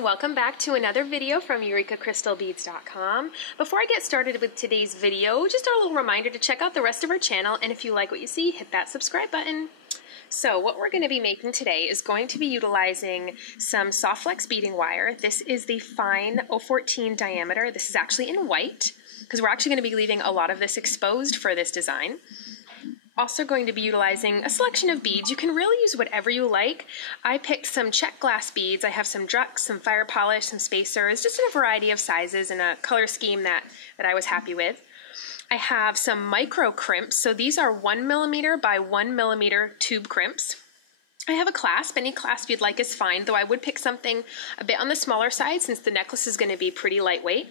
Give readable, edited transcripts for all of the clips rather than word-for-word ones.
everyone, welcome back to another video from EurekaCrystalBeads.com. Before I get started with today's video, just a little reminder to check out the rest of our channel, and if you like what you see, hit that subscribe button. So what we're going to be making today is going to be utilizing some soft flex beading wire. This is the fine 014 diameter. This is actually in white, because we're actually going to be leaving a lot of this exposed for this design. Also going to be utilizing a selection of beads. You can really use whatever you like. I picked some Czech glass beads. I have some drucks, some fire polish, some spacers, just in a variety of sizes and a color scheme that I was happy with. I have some micro crimps. So these are 1mm by 1mm tube crimps. I have a clasp. Any clasp you'd like is fine, though I would pick something a bit on the smaller side since the necklace is going to be pretty lightweight.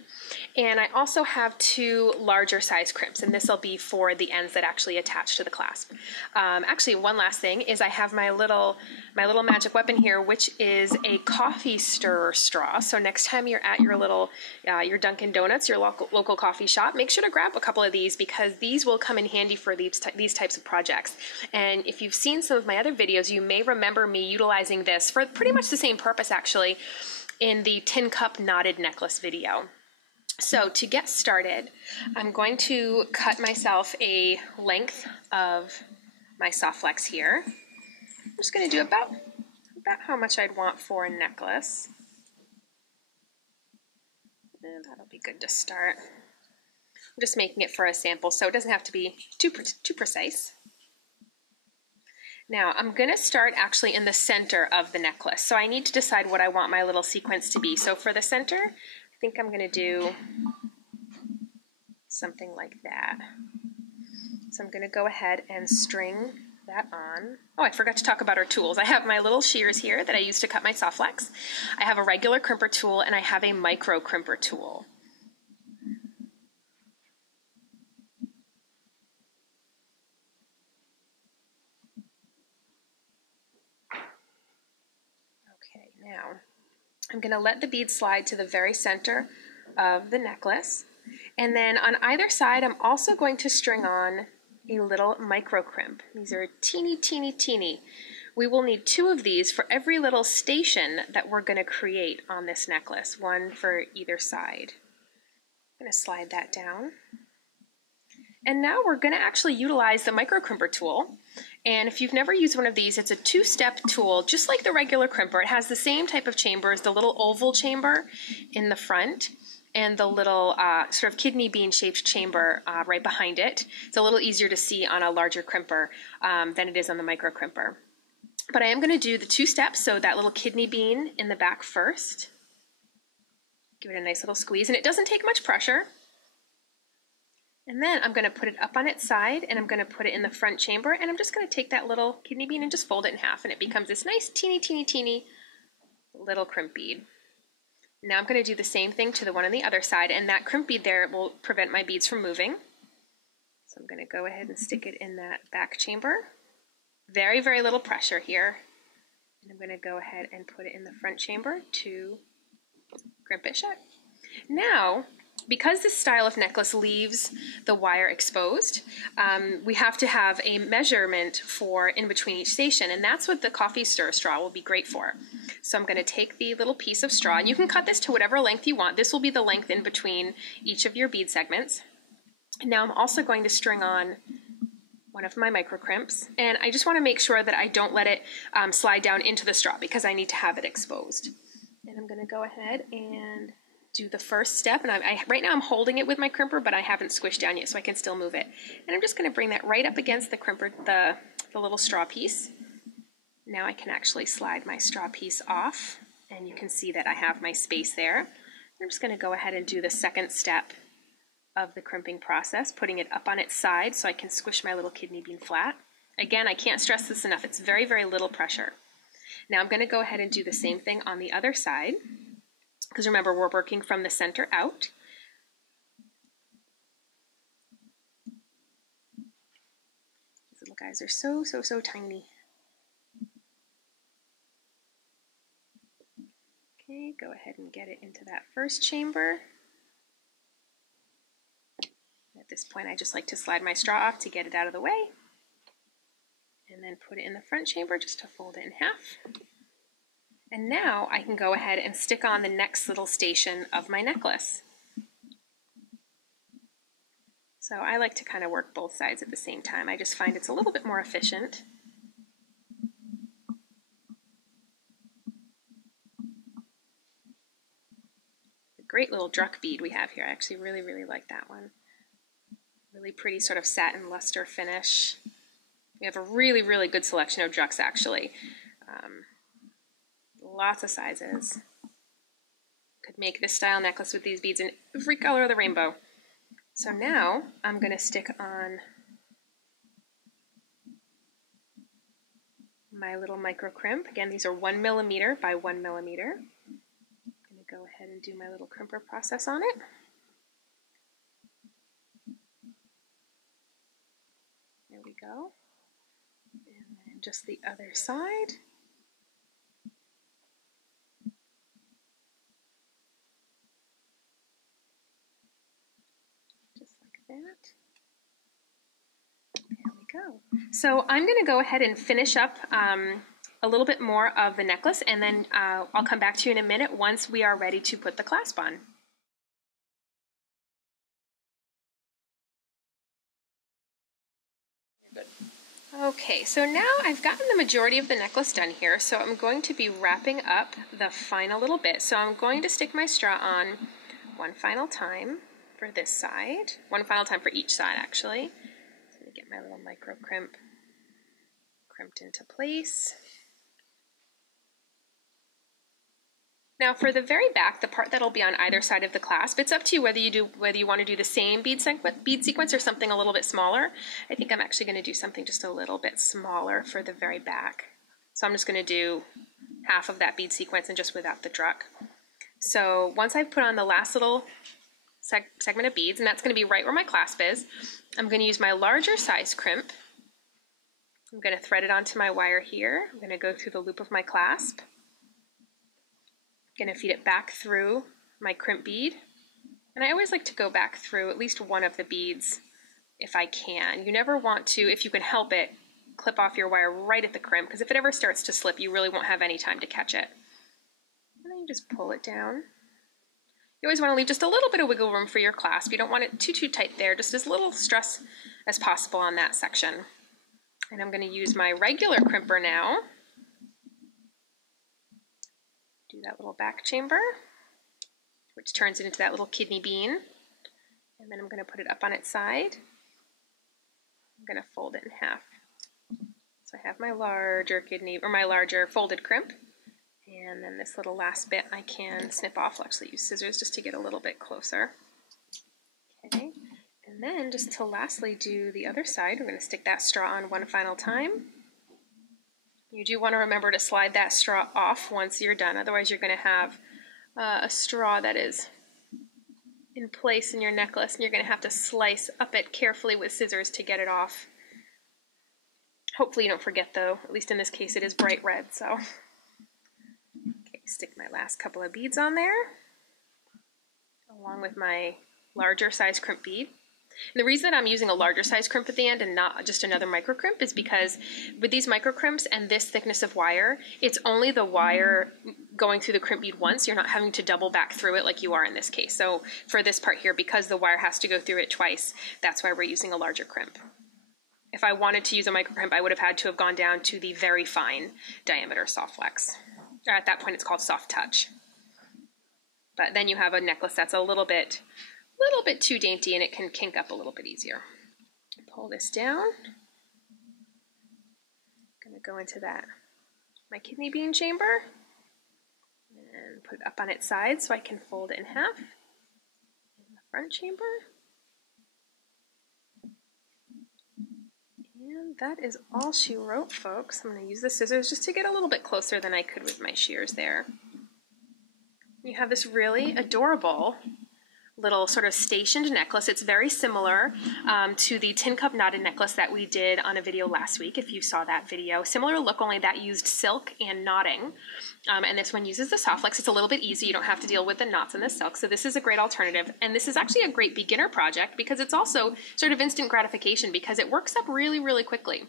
And I also have two larger size crimps, and this will be for the ends that actually attach to the clasp. Actually, one last thing is I have my little magic weapon here, which is a coffee stirrer straw. So next time you're at your little your Dunkin' Donuts, your local coffee shop, make sure to grab a couple of these because these will come in handy for these types of projects. And if you've seen some of my other videos, you may remember me utilizing this for pretty much the same purpose actually in the tin cup knotted necklace video. So to get started, I'm going to cut myself a length of my soft flex here. I'm just going to do about how much I'd want for a necklace. And that'll be good to start. I'm just making it for a sample, so it doesn't have to be too precise. Now, I'm going to start actually in the center of the necklace. So I need to decide what I want my little sequence to be. So for the center, I think I'm going to do something like that. So I'm going to go ahead and string that on. Oh, I forgot to talk about our tools. I have my little shears here that I use to cut my soft flex. I have a regular crimper tool and I have a micro crimper tool. Okay, now I'm going to let the bead slide to the very center of the necklace. And then on either side, I'm also going to string on a little micro crimp. These are teeny, teeny, teeny. We will need two of these for every little station that we're going to create on this necklace, one for either side. I'm going to slide that down. And now we're going to actually utilize the micro crimper tool. And if you've never used one of these, it's a two-step tool, just like the regular crimper. It has the same type of chambers, the little oval chamber in the front and the little sort of kidney bean shaped chamber right behind it. It's a little easier to see on a larger crimper than it is on the micro crimper. But I am going to do the two steps, so that little kidney bean in the back first. Give it a nice little squeeze, and it doesn't take much pressure. And then I'm going to put it up on its side, and I'm going to put it in the front chamber, and I'm just going to take that little kidney bean and just fold it in half, and it becomes this nice teeny, teeny, teeny little crimp bead. Now I'm going to do the same thing to the one on the other side, and that crimp bead there will prevent my beads from moving. So I'm going to go ahead and stick it in that back chamber. Very, very little pressure here. And I'm going to go ahead and put it in the front chamber to crimp it shut. Now, because this style of necklace leaves the wire exposed, we have to have a measurement for in between each station, and that's what the coffee stirrer straw will be great for. So I'm going to take the little piece of straw, and you can cut this to whatever length you want. This will be the length in between each of your bead segments. And now I'm also going to string on one of my micro crimps, and I just want to make sure that I don't let it slide down into the straw because I need to have it exposed. And I'm going to go ahead and do the first step, and right now I'm holding it with my crimper, but I haven't squished down yet, so I can still move it. And I'm just going to bring that right up against the crimper, the little straw piece. Now I can actually slide my straw piece off, and you can see that I have my space there. I'm just going to go ahead and do the second step of the crimping process, putting it up on its side so I can squish my little kidney bean flat. Again, I can't stress this enough. It's very, very little pressure. Now I'm going to go ahead and do the same thing on the other side. Because remember, we're working from the center out. These little guys are so, so, so tiny. Okay, go ahead and get it into that first chamber. At this point, I just like to slide my straw off to get it out of the way. And then put it in the front chamber just to fold it in half. And now I can go ahead and stick on the next little station of my necklace. So I like to kind of work both sides at the same time. I just find it's a little bit more efficient. A great little druck bead we have here. I actually really like that one. Really pretty sort of satin luster finish. We have a really good selection of drucks actually. Lots of sizes. Could make this style necklace with these beads in every color of the rainbow. So now I'm going to stick on my little micro crimp. Again, these are 1 millimeter by 1 millimeter. I'm going to go ahead and do my little crimper process on it. There we go. And then just the other side. That. There we go. So I'm going to go ahead and finish up a little bit more of the necklace, and then I'll come back to you in a minute once we are ready to put the clasp on. Good. Okay, so now I've gotten the majority of the necklace done here, so I'm going to be wrapping up the final little bit. So I'm going to stick my straw on one final time for this side, one final time for each side actually. So I'm going to get my little micro crimp crimped into place. Now for the very back, the part that'll be on either side of the clasp, it's up to you whether you want to do the same bead sequence or something a little bit smaller. I think I'm actually going to do something just a little bit smaller for the very back. So I'm just going to do half of that bead sequence and just without the druck. So once I've put on the last little segment of beads, and that's going to be right where my clasp is, I'm going to use my larger size crimp. I'm going to thread it onto my wire here. I'm going to go through the loop of my clasp. I'm going to feed it back through my crimp bead. And I always like to go back through at least one of the beads if I can. You never want to, if you can help it, clip off your wire right at the crimp, because if it ever starts to slip, you really won't have any time to catch it. And then you just pull it down. You always want to leave just a little bit of wiggle room for your clasp. You don't want it too tight there, just as little stress as possible on that section. And I'm going to use my regular crimper now. Do that little back chamber, which turns it into that little kidney bean. And then I'm going to put it up on its side. I'm going to fold it in half. So I have my larger kidney, or my larger folded crimp. And then this little last bit I can snip off. I'll actually use scissors just to get a little bit closer. Okay, and then just to lastly do the other side, we're going to stick that straw on one final time. You do want to remember to slide that straw off once you're done, otherwise you're going to have a straw that is in place in your necklace, and you're going to have to slice up it carefully with scissors to get it off. Hopefully you don't forget though, at least in this case it is bright red, so. Stick my last couple of beads on there, along with my larger size crimp bead. And the reason I'm using a larger size crimp at the end and not just another micro crimp is because with these micro crimps and this thickness of wire, it's only the wire going through the crimp bead once. You're not having to double back through it like you are in this case. So for this part here, because the wire has to go through it twice, that's why we're using a larger crimp. If I wanted to use a micro crimp, I would have had to have gone down to the very fine diameter soft flex. Or at that point it's called soft touch. But then you have a necklace that's a little bit too dainty and it can kink up a little bit easier. Pull this down. I'm going to go into my kidney bean chamber and put it up on its side so I can fold it in half in the front chamber. And that is all she wrote, folks. I'm going to use the scissors just to get a little bit closer than I could with my shears there. You have this really adorable little sort of stationed necklace. It's very similar to the tin cup knotted necklace that we did on a video last week, if you saw that video. Similar look, only that used silk and knotting. And this one uses the soft flex. It's a little bit easy. You don't have to deal with the knots in the silk. So this is a great alternative. And this is actually a great beginner project because it's also sort of instant gratification because it works up really, really quickly.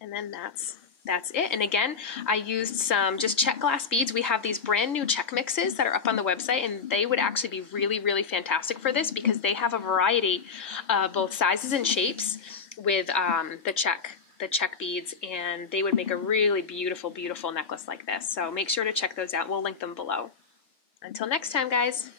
And then that's that's it. And again, I used some just Czech glass beads. We have these brand new Czech mixes that are up on the website, and they would actually be really, really fantastic for this because they have a variety of both sizes and shapes with the Czech beads, and they would make a really beautiful, beautiful necklace like this. So make sure to check those out. We'll link them below. Until next time, guys.